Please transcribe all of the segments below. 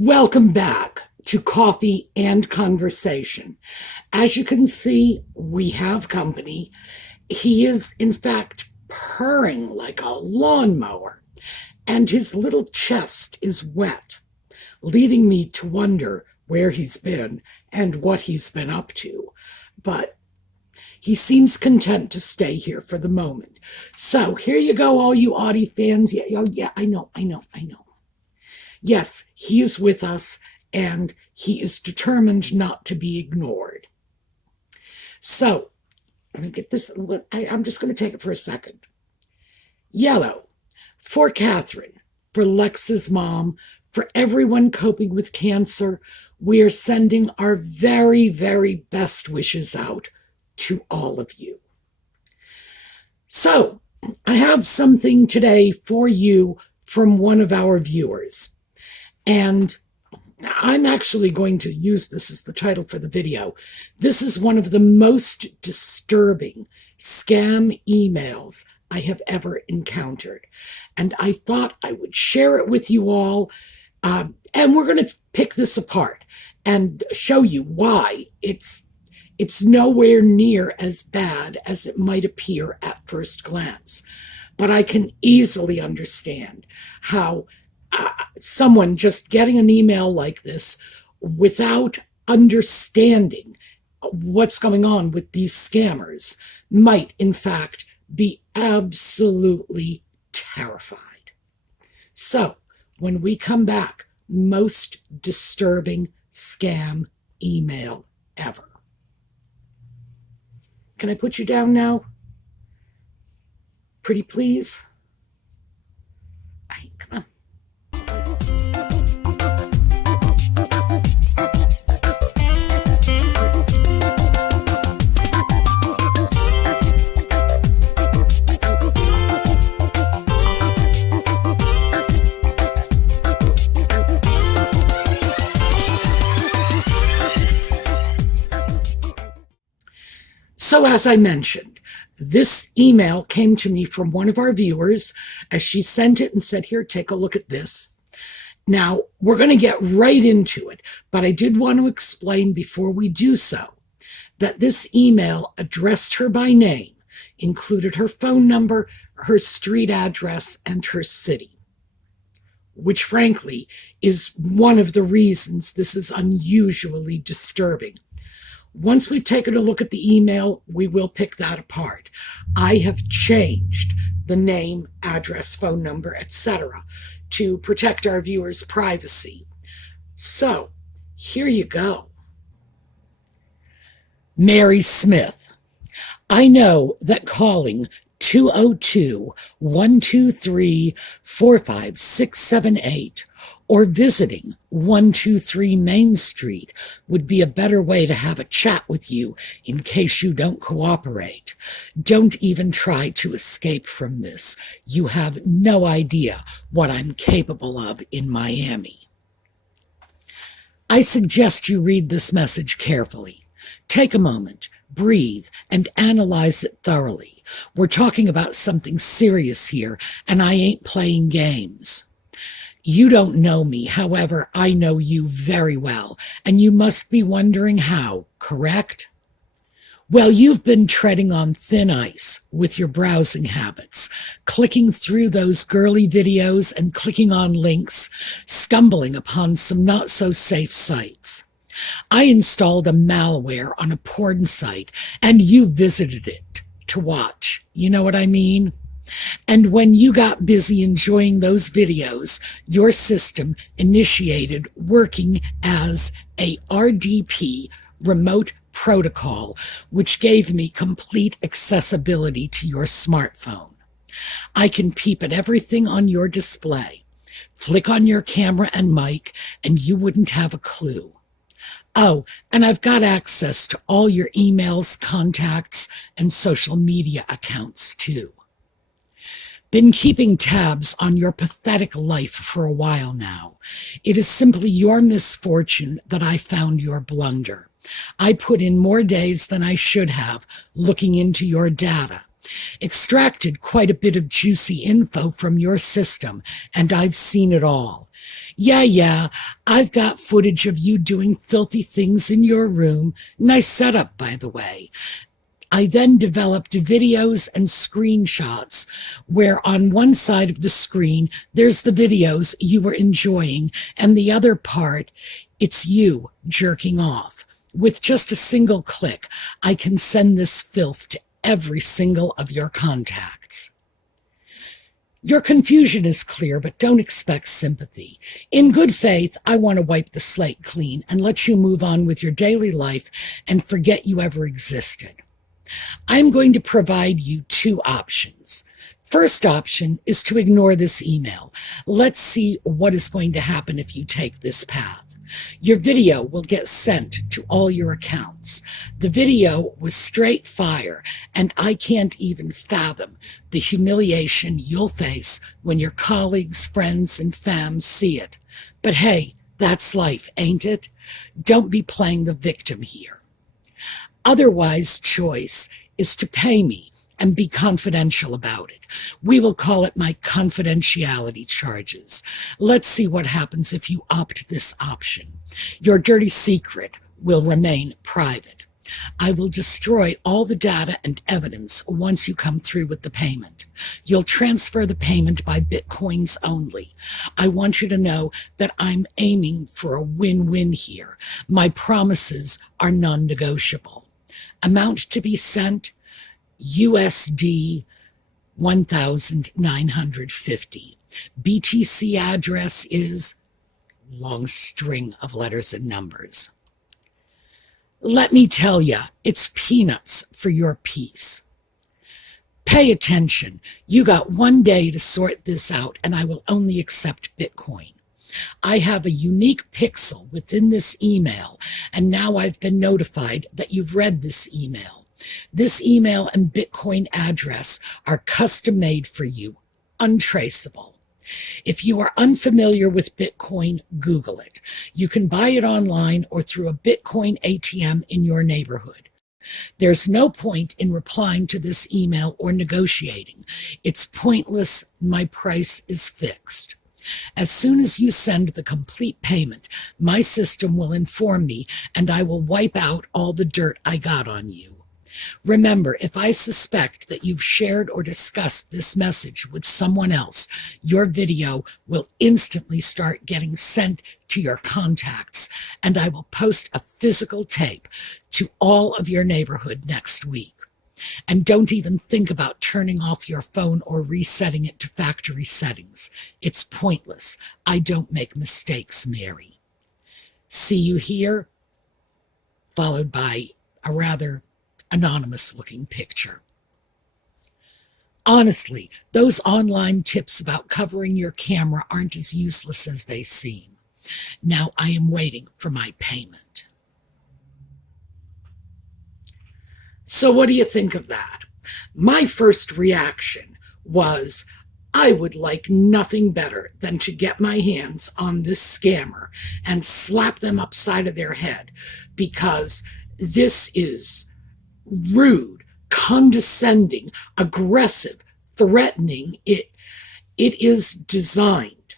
Welcome back to Coffee and Conversation. As you can see, we have company. He is, in fact, purring like a lawnmower, and his little chest is wet, leading me to wonder where he's been and what he's been up to. But he seems content to stay here for the moment. So here you go, all you Audie fans. Yeah, I know. Yes, he is with us, and he is determined not to be ignored. So, let me get this. I'm just going to take it for a second. Yellow, for Catherine, for Lex's mom, for everyone coping with cancer. We are sending our very, very best wishes out to all of you. So, I have something today for you from one of our viewers. And I'm actually going to use this as the title for the video. This is one of the most disturbing scam emails I have ever encountered. And I thought I would share it with you all. And we're going to pick this apart and show you why it's nowhere near as bad as it might appear at first glance. But I can easily understand how someone just getting an email like this without understanding what's going on with these scammers might, in fact, be absolutely terrified. So, when we come back, most disturbing scam email ever. Can I put you down now? Pretty please? Come on. So as I mentioned, this email came to me from one of our viewers as she sent it and said, here, take a look at this. Now, we're going to get right into it, but I did want to explain before we do so that this email addressed her by name, included her phone number, her street address, and her city, which frankly is one of the reasons this is unusually disturbing. Once we've taken a look at the email, we will pick that apart. I have changed the name, address, phone number, etc. to protect our viewers' privacy. So, here you go. Mary Smith. I know that calling 202-123-45678 or visiting 123 Main Street would be a better way to have a chat with you in case you don't cooperate. Don't even try to escape from this. You have no idea what I'm capable of in Miami. I suggest you read this message carefully. Take a moment, breathe, and analyze it thoroughly. We're talking about something serious here, and I ain't playing games. You don't know me, however, I know you very well, and you must be wondering how, correct? Well, you've been treading on thin ice with your browsing habits, clicking through those girly videos and clicking on links, stumbling upon some not-so-safe sites. I installed a malware on a porn site, and you visited it to watch. You know what I mean? And when you got busy enjoying those videos, your system initiated working as a RDP, remote protocol, which gave me complete accessibility to your smartphone. I can peep at everything on your display, flick on your camera and mic, and you wouldn't have a clue. Oh, and I've got access to all your emails, contacts, and social media accounts, too. Been keeping tabs on your pathetic life for a while now. It is simply your misfortune that I found your blunder. I put in more days than I should have looking into your data, extracted quite a bit of juicy info from your system, and I've seen it all. Yeah, I've got footage of you doing filthy things in your room. Nice setup, by the way. I then developed videos and screenshots where on one side of the screen, there's the videos you were enjoying, and the other part, it's you jerking off. With just a single click, I can send this filth to every single of your contacts. Your confusion is clear, but don't expect sympathy. In good faith, I want to wipe the slate clean and let you move on with your daily life and forget you ever existed. I'm going to provide you two options. First option is to ignore this email. Let's see what is going to happen if you take this path. Your video will get sent to all your accounts. The video was straight fire, and I can't even fathom the humiliation you'll face when your colleagues, friends, and fams see it. But hey, that's life, ain't it? Don't be playing the victim here. Otherwise choice is to pay me and be confidential about it. We will call it my confidentiality charges. Let's see what happens if you opt this option. Your dirty secret will remain private. I will destroy all the data and evidence once you come through with the payment. You'll transfer the payment by Bitcoins only. I want you to know that I'm aiming for a win-win here. My promises are non-negotiable. Amount to be sent, USD 1,950. BTC address is long string of letters and numbers. Let me tell you, it's peanuts for your peace. Pay attention. You got 1 day to sort this out, and I will only accept Bitcoin. I have a unique pixel within this email, and now I've been notified that you've read this email. This email and Bitcoin address are custom made for you, untraceable. If you are unfamiliar with Bitcoin, Google it. You can buy it online or through a Bitcoin ATM in your neighborhood. There's no point in replying to this email or negotiating. It's pointless. My price is fixed. As soon as you send the complete payment, my system will inform me and I will wipe out all the dirt I got on you. Remember, if I suspect that you've shared or discussed this message with someone else, your video will instantly start getting sent to your contacts, and I will post a physical tape to all of your neighborhood next week. And don't even think about turning off your phone or resetting it to factory settings. It's pointless. I don't make mistakes, Mary. See you here, followed by a rather anonymous-looking picture. Honestly, those online tips about covering your camera aren't as useless as they seem. Now I am waiting for my payment. So what do you think of that? My first reaction was, I would like nothing better than to get my hands on this scammer and slap them upside of their head, because this is rude, condescending, aggressive, threatening. It is designed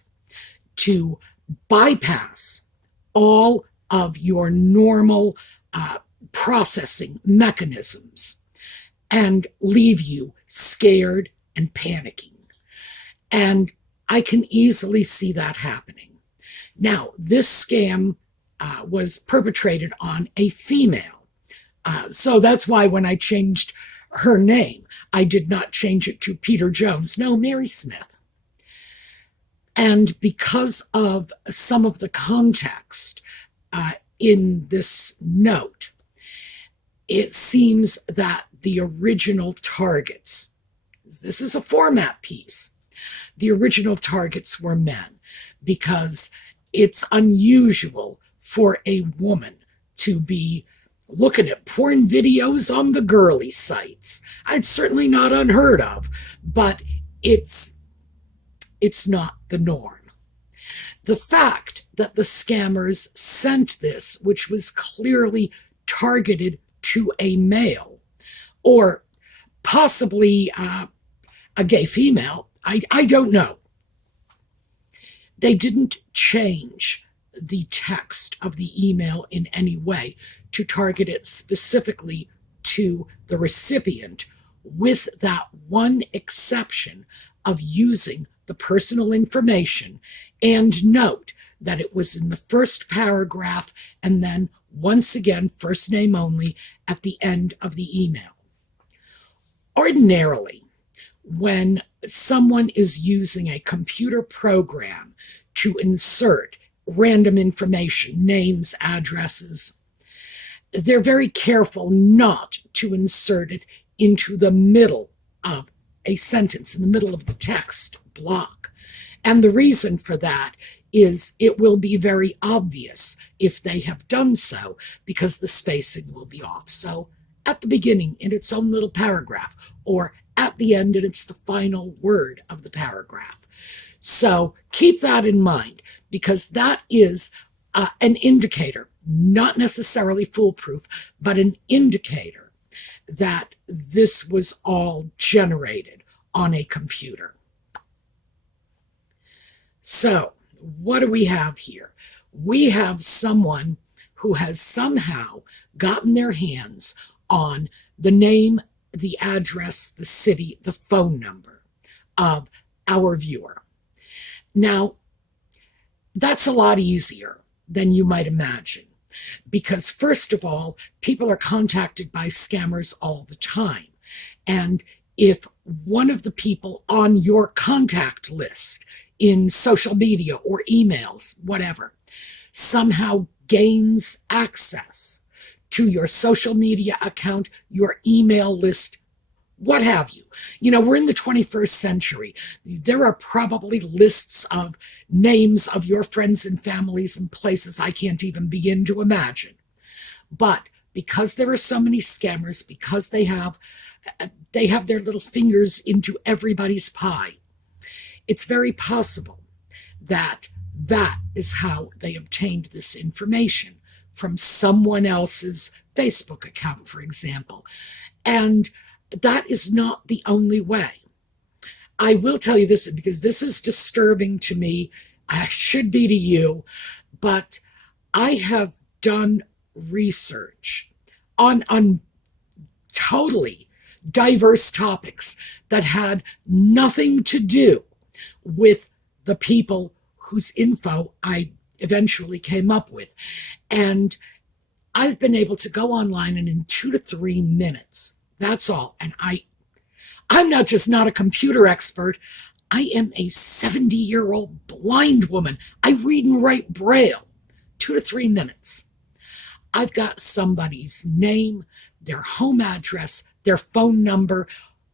to bypass all of your normal processing mechanisms and leave you scared and panicking. And I can easily see that happening. Now, this scam was perpetrated on a female. So that's why when I changed her name, I did not change it to Peter Jones. No, Mary Smith. And because of some of the context in this note, it seems that the original targets, this is a format piece, the original targets were men, because it's unusual for a woman to be looking at porn videos on the girly sites. It's certainly not unheard of, but it's not the norm. The fact that the scammers sent this, which was clearly targeted to a male, or possibly a gay female, I don't know. They didn't change the text of the email in any way to target it specifically to the recipient, with that one exception of using the personal information, and note that it was in the first paragraph and then once again first name only at the end of the email. Ordinarily, when someone is using a computer program to insert random information, names, addresses, they're very careful not to insert it into the middle of a sentence, in the middle of the text block. And the reason for that is it will be very obvious if they have done so, because the spacing will be off. So at the beginning in its own little paragraph, or at the end and it's the final word of the paragraph. So keep that in mind, because that is an indicator, not necessarily foolproof, but an indicator that this was all generated on a computer. So what do we have here? We have someone who has somehow gotten their hands on the name, the address, the city, the phone number of our viewer. Now, that's a lot easier than you might imagine, because first of all, people are contacted by scammers all the time. And if one of the people on your contact list in social media or emails, whatever, somehow gains access to your social media account, your email list, what have you. You know, we're in the 21st century. There are probably lists of names of your friends and families and places I can't even begin to imagine. But because there are so many scammers, because they have their little fingers into everybody's pie, it's very possible that that is how they obtained this information from someone else's Facebook account, for example. And that is not the only way. I will tell you this, because this is disturbing to me, should be to you, but I have done research on totally diverse topics that had nothing to do with the people whose info I eventually came up with. And I've been able to go online, and in 2 to 3 minutes, that's all. And I'm not just not a computer expert, I am a 70-year-old blind woman. I read and write Braille. 2 to 3 minutes. I've got somebody's name, their home address, their phone number,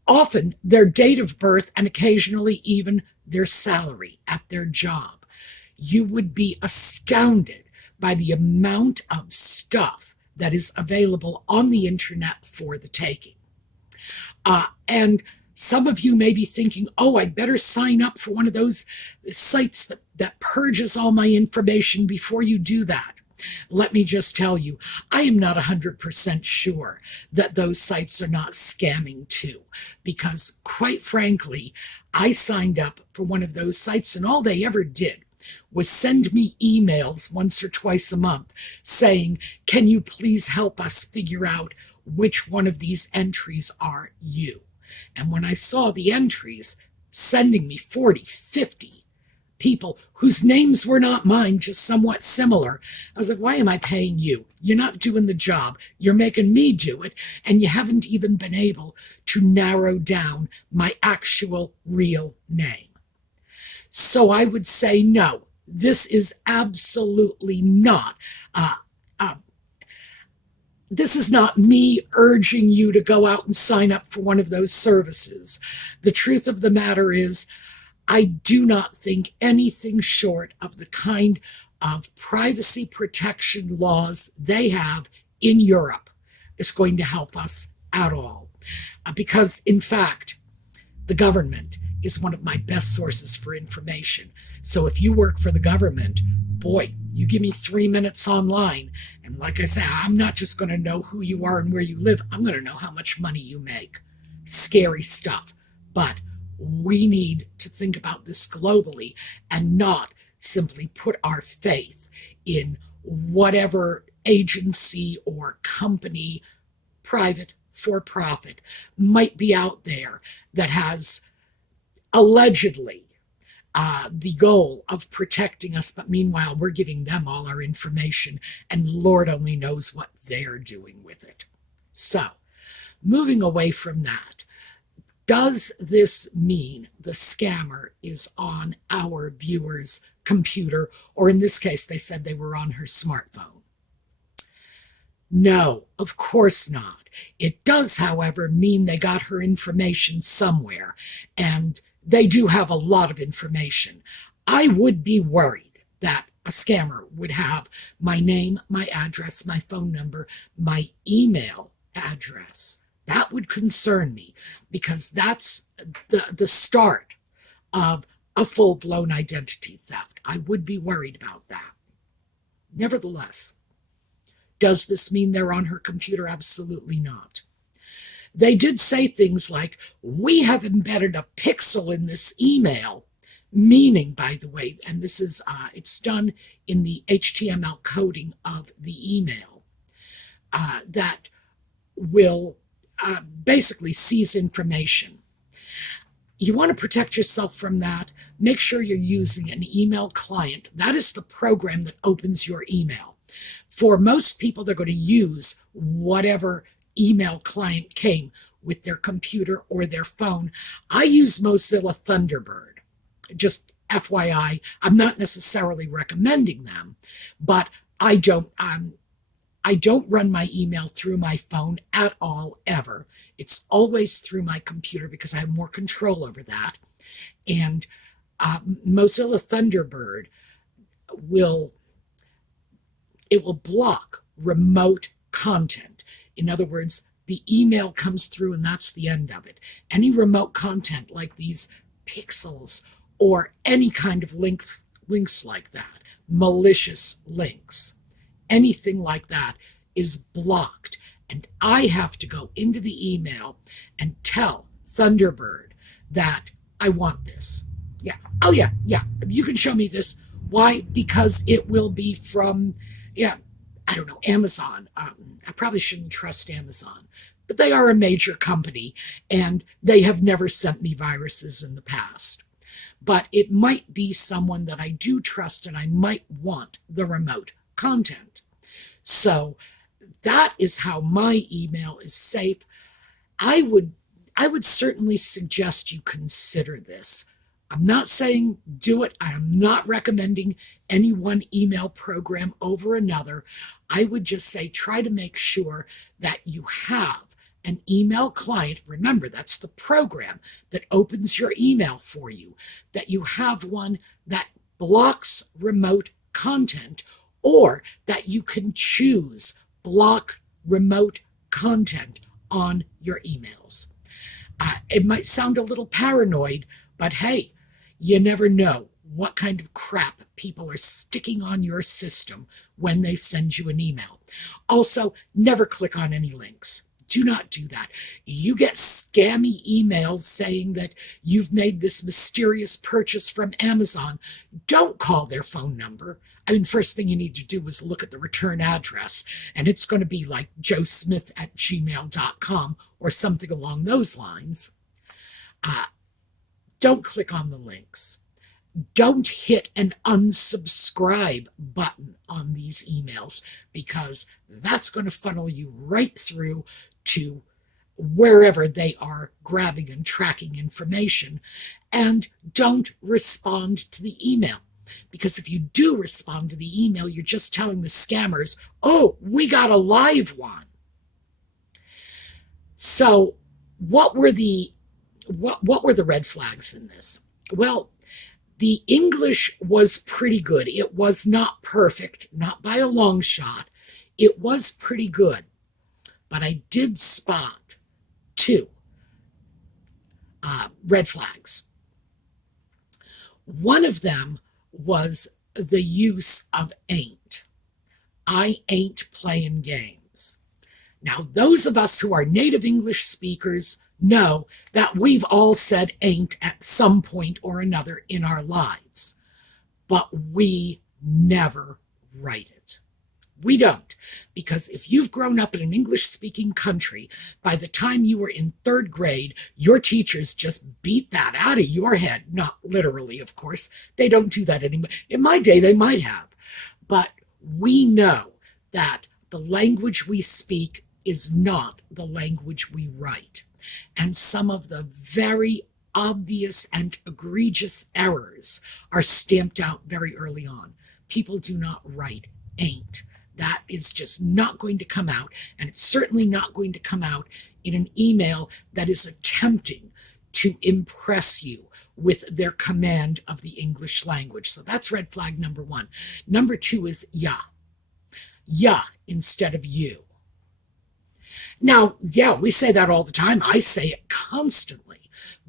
often their date of birth, and occasionally even their salary at their job. You would be astounded by the amount of stuff that is available on the internet for the taking. And some of you may be thinking, oh, I'd better sign up for one of those sites that purges all my information before you do that. Let me just tell you, I am not 100% sure that those sites are not scamming too, because quite frankly, I signed up for one of those sites and all they ever did was send me emails once or twice a month saying, can you please help us figure out which one of these entries are you? And when I saw the entries sending me 40, 50 people whose names were not mine, just somewhat similar, I was like, why am I paying you? You're not doing the job. You're making me do it. And you haven't even been able to narrow down my actual real name. So I would say, no, this is absolutely not this is not me urging you to go out and sign up for one of those services. The truth of the matter is, I do not think anything short of the kind of privacy protection laws they have in Europe is going to help us at all. Because, in fact, the government is one of my best sources for information. So if you work for the government, boy, you give me 3 minutes online, and like I say, I'm not just going to know who you are and where you live. I'm going to know how much money you make. Scary stuff. But we need to think about this globally and not simply put our faith in whatever agency or company, private, for profit, might be out there that has allegedly the goal of protecting us, but meanwhile we're giving them all our information, and Lord only knows what they're doing with it. So, moving away from that, does this mean the scammer is on our viewer's computer, or in this case, they said they were on her smartphone? No, of course not. It does, however, mean they got her information somewhere, and they do have a lot of information. I would be worried that a scammer would have my name, my address, my phone number, my email address. That would concern me, because that's the start of a full-blown identity theft. I would be worried about that. Nevertheless, does this mean they're on her computer? Absolutely not. They did say things like, we have embedded a pixel in this email, meaning, by the way, and this is, it's done in the HTML coding of the email, that will basically seize information. You want to protect yourself from that. Make sure you're using an email client. That is the program that opens your email. For most people, they're going to use whatever email client came with their computer or their phone. I use Mozilla Thunderbird. Just FYI, I'm not necessarily recommending them, but I don't run my email through my phone at all, ever. It's always through my computer because I have more control over that. And Mozilla Thunderbird will block remote content. In other words, the email comes through and that's the end of it. Any remote content like these pixels or any kind of links like that, malicious links, anything like that is blocked. And I have to go into the email and tell Thunderbird that I want this. Yeah. Oh, yeah. You can show me this. Why? Because it will be from, I don't know, Amazon. I probably shouldn't trust Amazon, but they are a major company and they have never sent me viruses in the past. But it might be someone that I do trust and I might want the remote content. So that is how my email is safe. I would certainly suggest you consider this. I'm not saying do it. I am not recommending any one email program over another. I would just say try to make sure that you have an email client. Remember, that's the program that opens your email for you. That you have one that blocks remote content, or that you can choose block remote content on your emails. It might sound a little paranoid, but hey, you never know what kind of crap people are sticking on your system when they send you an email. Also, never click on any links. Do not do that. You get scammy emails saying that you've made this mysterious purchase from Amazon. Don't call their phone number. I mean, the first thing you need to do is look at the return address, and it's going to be like joesmith@gmail.com or something along those lines. Don't click on the links. Don't hit an unsubscribe button on these emails, because that's going to funnel you right through to wherever they are grabbing and tracking information. And don't respond to the email, because if you do respond to the email, you're just telling the scammers, oh, we got a live one. So what were the red flags in this? Well, the English was pretty good. It was not perfect, not by a long shot. It was pretty good. But I did spot two red flags. One of them was the use of ain't. I ain't playing games. Now, those of us who are native English speakers know that we've all said ain't at some point or another in our lives. but we never write it. We don't, because if you've grown up in an English-speaking country, by the time you were in third grade, your teachers just beat that out of your head. Not literally, of course. They don't do that anymore. In my day, they might have. But we know that the language we speak is not the language we write. And some of the very obvious and egregious errors are stamped out very early on. People do not write ain't. That is just not going to come out, and it's certainly not going to come out in an email that is attempting to impress you with their command of the English language. So that's red flag number one. Number two is ya. Ya instead of you. Now, yeah, we say that all the time. I say it constantly.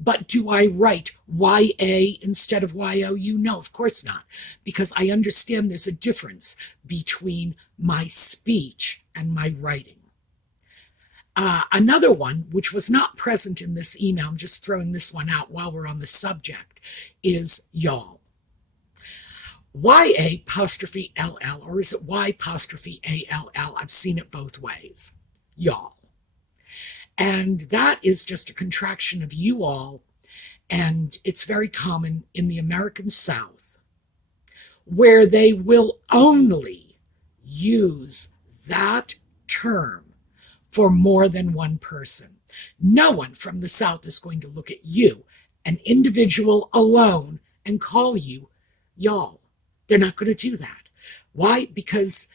But do I write YA instead of YOU? No, of course not, because I understand there's a difference between my speech and my writing. Another one, which was not present in this email, I'm just throwing this one out while we're on the subject, is y'all. Y-A apostrophe L-L, or is it Y apostrophe A-L-L? I've seen it both ways. Y'all. And that is just a contraction of you all, and it's very common in the American South, where they will only use that term for more than one person. No one from the South is going to look at you, an individual alone, and call you y'all. They're not going to do that. Why? Because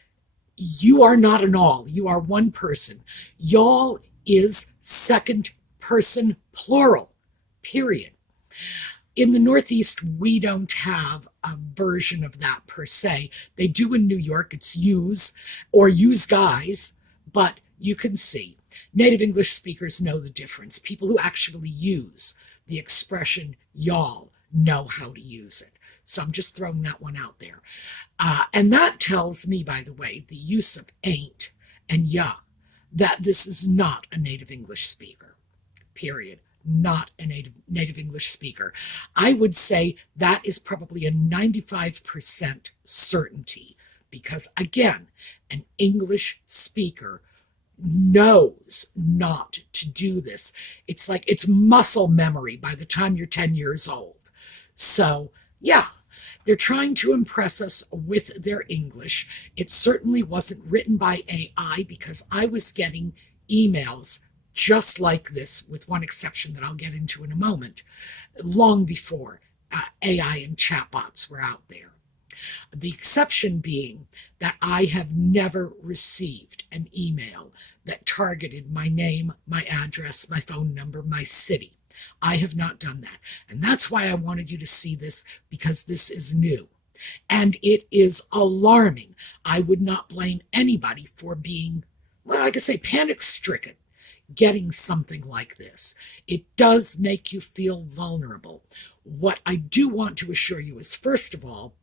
you are not an all. You are one person. Y'all is second person plural, period. In the Northeast, we don't have a version of that per se. They do in New York. It's yous or yous guys, but you can see native English speakers know the difference. People who actually use the expression y'all know how to use it. So I'm just throwing that one out there. And that tells me, by the way, the use of ain't and ya, that this is not a native English speaker, period. Not a native English speaker. I would say that is probably a 95% certainty, because again, an English speaker knows not to do this. It's like it's muscle memory by the time you're 10 years old. So yeah, they're trying to impress us with their English. It certainly wasn't written by AI, because I was getting emails just like this, with one exception that I'll get into in a moment, long before AI and chatbots were out there. The exception being that I have never received an email that targeted my name, my address, my phone number, my city. I have not done that. And that's why I wanted you to see this, because this is new. And it is alarming. I would not blame anybody for being, well, I could say panic-stricken, getting something like this. It does make you feel vulnerable. What I do want to assure you is, first of all,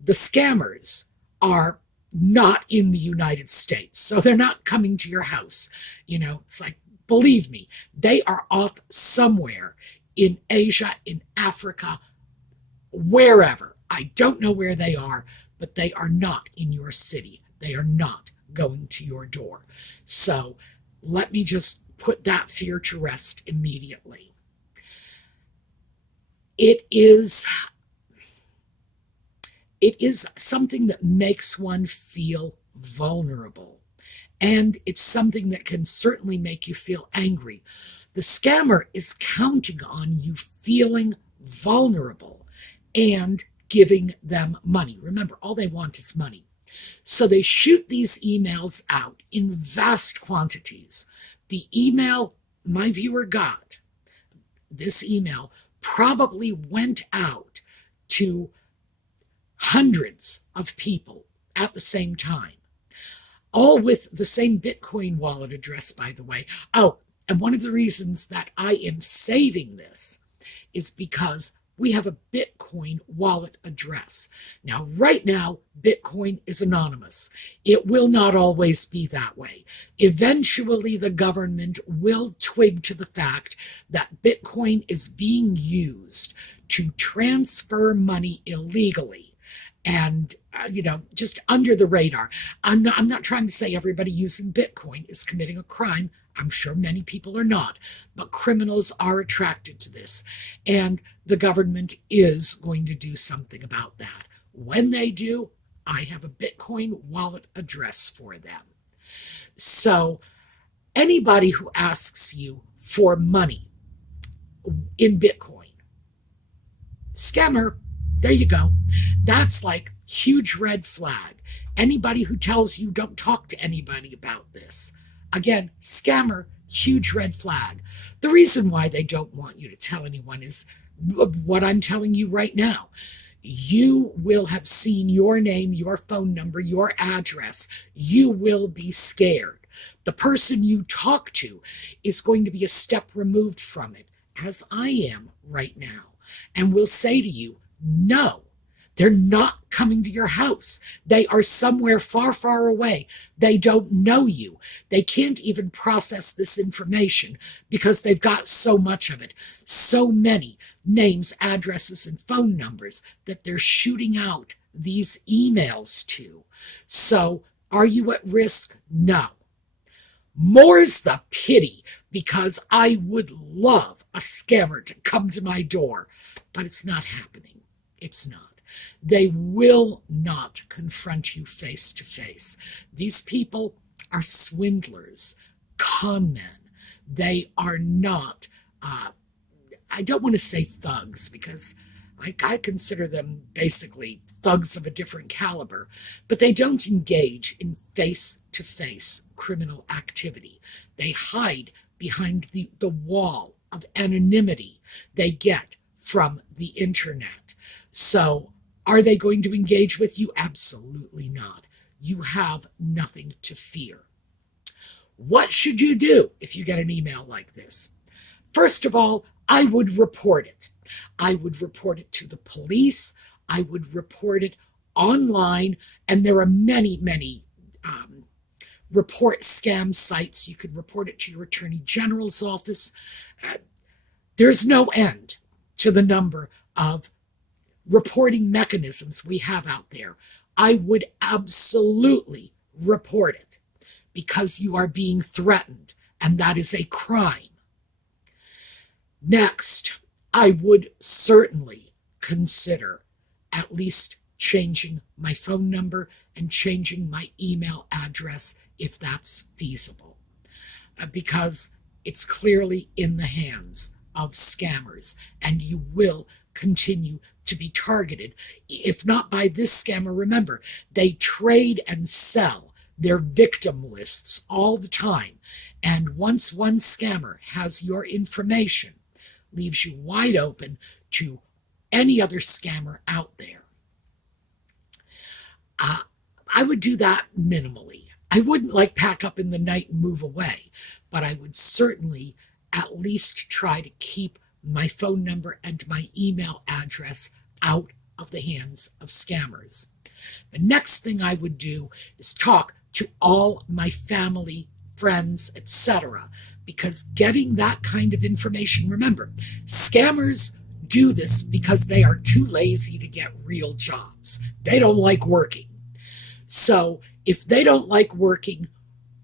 the scammers are not in the United States. So they're not coming to your house. You know, it's like, believe me, they are off somewhere in Asia, in Africa, wherever. I don't know where they are, but they are not in your city. They are not going to your door. So let me just put that fear to rest immediately. It is something that makes one feel vulnerable. And it's something that can certainly make you feel angry. The scammer is counting on you feeling vulnerable and giving them money. Remember, all they want is money. So they shoot these emails out in vast quantities. The email my viewer got, this email probably went out to hundreds of people at the same time, all with the same Bitcoin wallet address, by the way. Oh, and one of the reasons that I am saving this is because we have a Bitcoin wallet address. Now, right now, Bitcoin is anonymous. It will not always be that way. Eventually, the government will twig to the fact that Bitcoin is being used to transfer money illegally. and just under the radar. I'm not trying to say everybody using Bitcoin is committing a crime. I'm sure many people are not, but criminals are attracted to this, and the government is going to do something about that. When they do, I have a Bitcoin wallet address for them. So anybody who asks you for money in Bitcoin, scammer. There you go. That's like huge red flag. Anybody who tells you don't talk to anybody about this, again, scammer, huge red flag. The reason why they don't want you to tell anyone is what I'm telling you right now. You will have seen your name, your phone number, your address. You will be scared. The person you talk to is going to be a step removed from it, as I am right now, and will say to you, no, they're not coming to your house. They are somewhere far, far away. They don't know you. They can't even process this information because they've got so much of it, so many names, addresses, and phone numbers that they're shooting out these emails to. So are you at risk? No. More's the pity, because I would love a scammer to come to my door, but it's not happening. It's not. They will not confront you face to face. These people are swindlers, con men. They are not, I don't want to say thugs, because I consider them basically thugs of a different caliber, but they don't engage in face-to-face criminal activity. They hide behind the wall of anonymity they get from the internet. So are they going to engage with you? Absolutely not. You have nothing to fear. What should you do if you get an email like this? First of all, I would report it. I would report it to the police. I would report it online. And there are many, many report scam sites. You could report it to your attorney general's office. There's no end to the number of reporting mechanisms we have out there. I would absolutely report it because you are being threatened, and that is a crime. Next, I would certainly consider at least changing my phone number and changing my email address if that's feasible, because it's clearly in the hands of scammers, and you will continue to be targeted. If not by this scammer, remember, they trade and sell their victim lists all the time. And once one scammer has your information, leaves you wide open to any other scammer out there. I would do that minimally. I wouldn't pack up in the night and move away, but I would certainly at least try to keep my phone number and my email address out of the hands of scammers. The next thing I would do is talk to all my family, friends, etc., because getting that kind of information, remember, scammers do this because they are too lazy to get real jobs. They don't like working. So if they don't like working,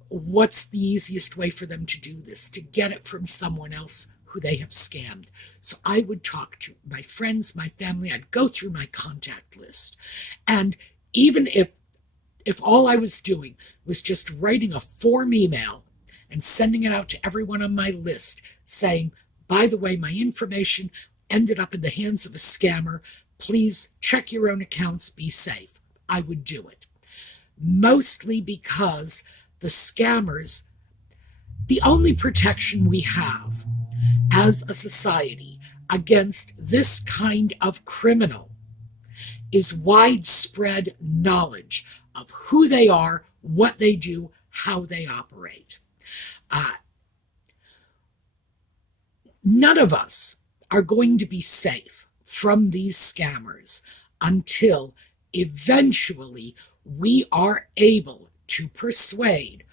what's the easiest way for them to do this? To get it from someone else who they have scammed. So I would talk to my friends, my family. I'd go through my contact list. And even if all I was doing was just writing a form email and sending it out to everyone on my list saying, by the way, my information ended up in the hands of a scammer. Please check your own accounts, be safe. I would do it. Mostly because the scammers, the only protection we have as a society against this kind of criminal is widespread knowledge of who they are, what they do, how they operate. None of us are going to be safe from these scammers until eventually we are able to persuade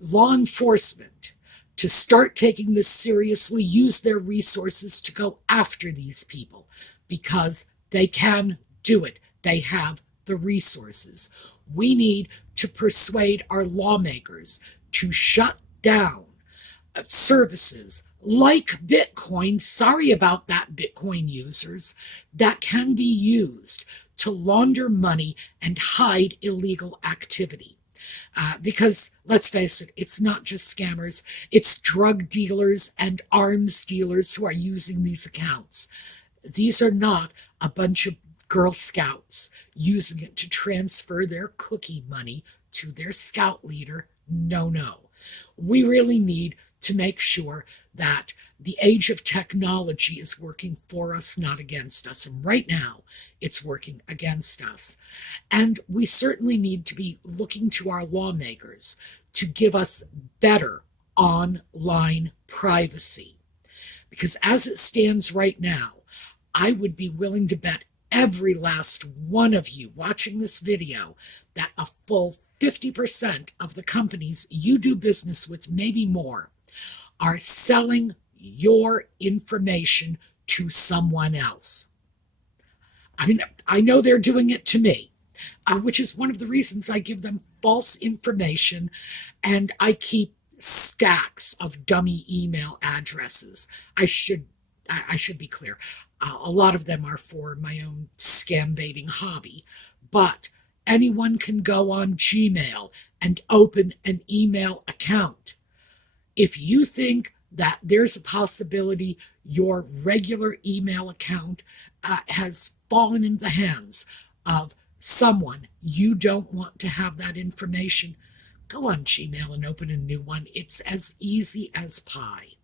law enforcement to start taking this seriously, use their resources to go after these people, because they can do it. They have the resources. We need to persuade our lawmakers to shut down services like Bitcoin, sorry about that, Bitcoin users, that can be used to launder money and hide illegal activity. Because let's face it, it's not just scammers, it's drug dealers and arms dealers who are using these accounts. These are not a bunch of Girl Scouts using it to transfer their cookie money to their scout leader. No, no. We really need to make sure that the age of technology is working for us, not against us. And right now, it's working against us. And we certainly need to be looking to our lawmakers to give us better online privacy. Because as it stands right now, I would be willing to bet every last one of you watching this video that a full 50% of the companies you do business with, maybe more, are selling your information to someone else. I mean, I know they're doing it to me, which is one of the reasons I give them false information, and I keep stacks of dummy email addresses. I should be clear. A lot of them are for my own scam baiting hobby, but anyone can go on Gmail and open an email account. If you think that there's a possibility your regular email account has fallen into the hands of someone you don't want to have that information, go on Gmail and open a new one. It's as easy as pie.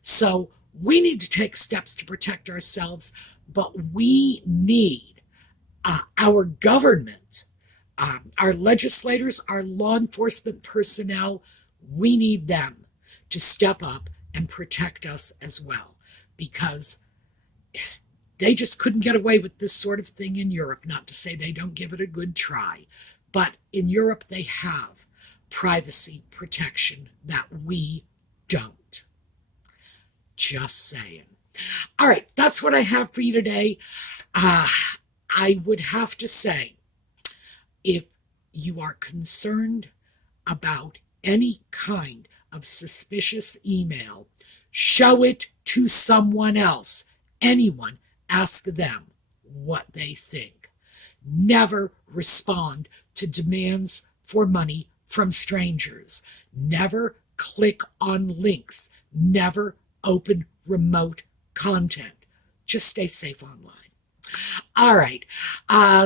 So we need to take steps to protect ourselves, but we need our government, our legislators, our law enforcement personnel, we need them to step up and protect us as well, because they just couldn't get away with this sort of thing in Europe. Not to say they don't give it a good try, but in Europe they have privacy protection that we don't. Just saying. All right, that's what I have for you today. I would have to say, if you are concerned about any kind of suspicious email, show it to someone else. Anyone, ask them what they think. Never respond to demands for money from strangers. Never click on links. Never open remote content. Just stay safe online. All right.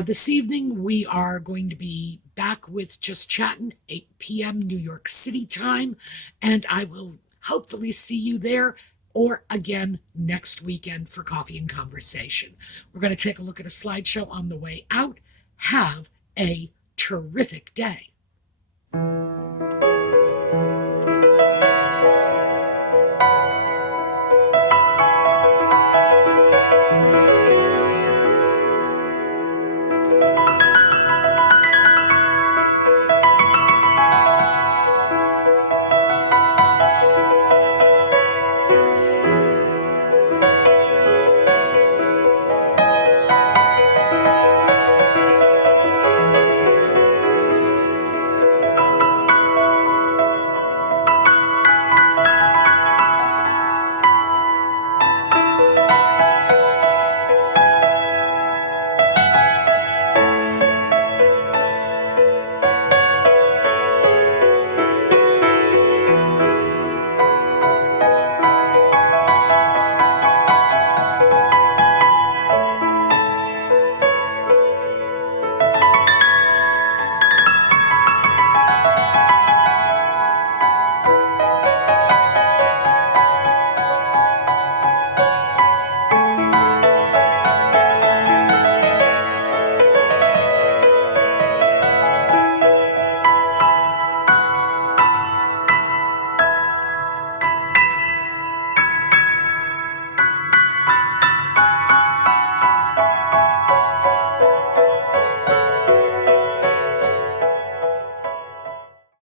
This evening we are going to be back with Just Chatting, 8 p.m. New York City time, and I will hopefully see you there or again next weekend for coffee and conversation. We're going to take a look at a slideshow on the way out. Have a terrific day.